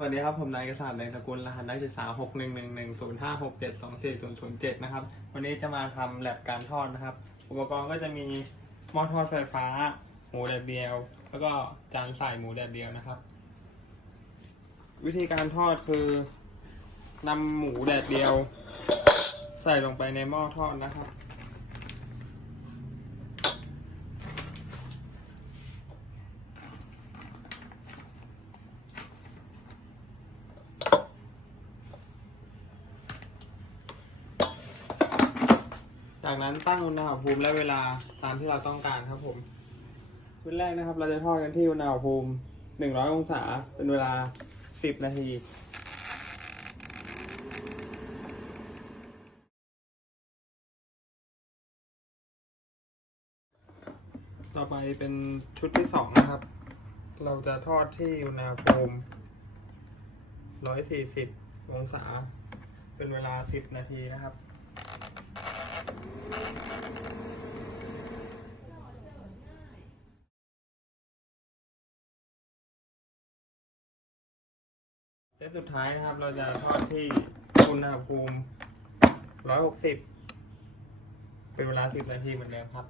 สวัสดีครับ ผมนายกษาตร์แดงตระกูลรหัสนักศึกษา 6 1 1 1 0 5 6 7 2 4 0 0 7 นะครับ วันนี้จะมาทำแลบการทอดนะครับ อุปกรณ์ก็จะมีหม้อทอดไฟฟ้า หมูแดดเดียว แล้วก็จานใส่หมูแดดเดียวนะครับ วิธีการทอดคือนำหมูแดดเดียว ใส่ลงไปในหม้อทอดนะครับ จากนั้นตั้งอุณหภูมิและเวลาตามที่เราต้องการครับผมชุดแรกนะครับ เราจะทอดกันที่อุณหภูมิ 100 องศา เป็นเวลา 10 นาทีต่อไปเป็นชุดที่สองนะครับ เราจะทอดที่อุณหภูมิ 140 องศา เป็นเวลา 10 นาทีนะครับ เซตสุดท้ายนะครับ เราจะทอดที่อุณหภูมิ 160 เป็นเวลา 10 นาทีเหมือนเดิมครับ